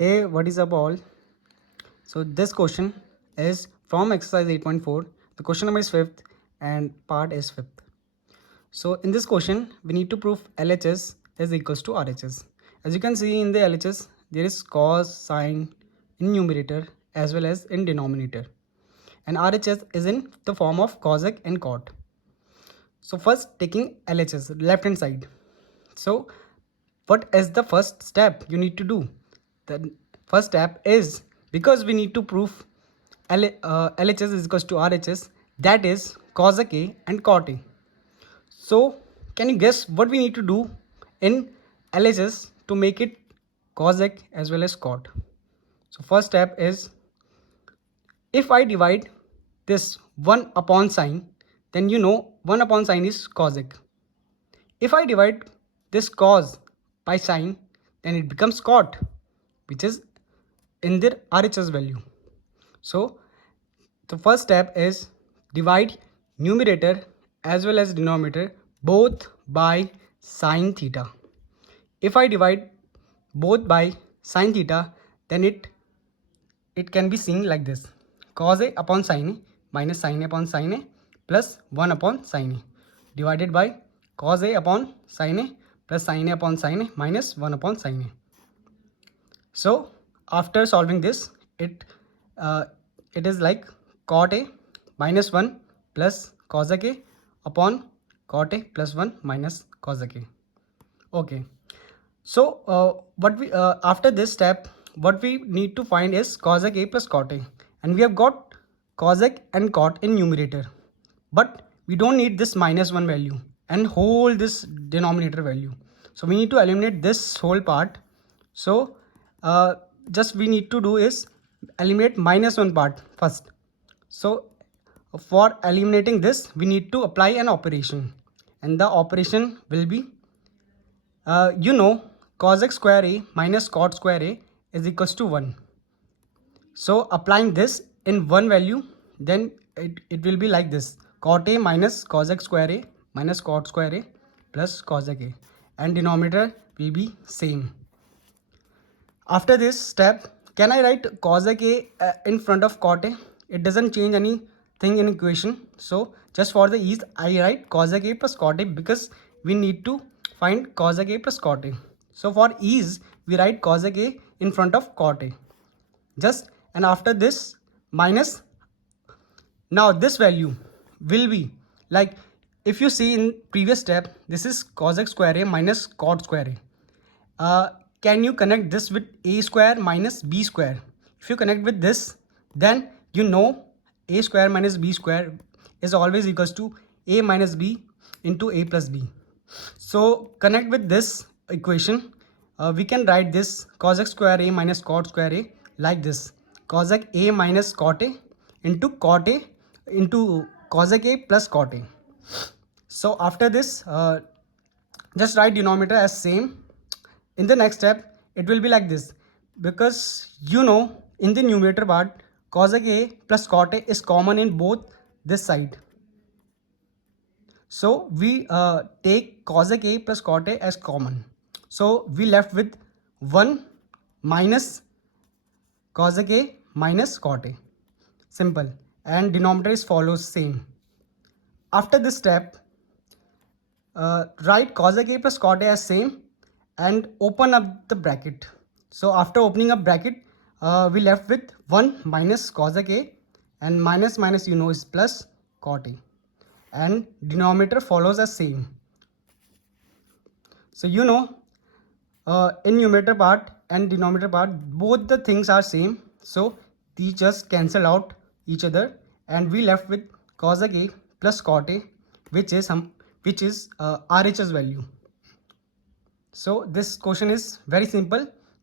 Hey, what is up all? So this question is from exercise 8.4. The question number is 5th and part is 5th. So in this question, we need to prove LHS is equals to RHS. As you can see in the LHS, there is cos, sine in numerator as well as in denominator. And RHS is in the form of cosec and cot. So first taking LHS, left hand side. So what is the first step you need to do? The first step is, because we need to prove LHS is equals to RHS, that is cosec A and cot A. So can you guess what we need to do in LHS to make it cosec as well as cot? So first step is, if I divide this 1 upon sine, then you know 1 upon sine is cosec. If I divide this cos by sine, then it becomes cot, which is in their RHS value. So the first step is divide numerator as well as denominator both by sine theta. If I divide both by sine theta, then it can be seen like this: cos A upon sine A minus sine A upon sine A plus 1 upon sine A divided by cos A upon sine A plus sine A upon sine A minus 1 upon sine A. So after solving this, it is like cot A minus 1 plus cosec A upon cot A plus 1 minus cosec A. Okay. So what we after this step, what we need to find is cosec A plus cot A, and we have got cosec and cot in numerator, but we don't need this minus 1 value and whole this denominator value. So we need to eliminate this whole part. So just we need to do is eliminate minus 1 part first. So for eliminating this, we need to apply an operation, and the operation will be, cosec square A minus cot square A is equals to 1. So applying this in one value, then it will be like this: cot A minus cosec square A minus cot square A plus cosec A, and denominator will be same. After this step, can I write cosec A in front of cot A? It doesn't change anything in equation. So just for the ease, I write cosec A plus cot A, because we need to find cosec A plus cot A. So for ease, we write cosec A in front of cot A. Just, and after this minus, now this value will be like, if you see in previous step, this is cosec square A minus cot square A. Can you connect this with A square minus B square? If you connect with this, then you know A square minus B square is always equals to A minus B into A plus B. So connect with this equation. We can write this cosec square A minus cot square A like this: cosec A minus cot A into cot A into cosec A plus cot A. So after this, just write denominator as same. In the next step, it will be like this, because in the numerator part, cosec A plus cot A is common in both this side. So we take cosec A plus cot A as common. So we left with 1 minus cosec A minus cot A. Simple. And denominator is follows same. After this step, write cosec A plus cot A as same and open up the bracket. So after opening up bracket, we left with 1 minus cosec A, and minus minus is plus cot A, and denominator follows as same. So in numerator part and denominator part, both the things are same, so these just cancel out each other, and we left with cosec A plus cot A, which is RHS value. So this question is very simple.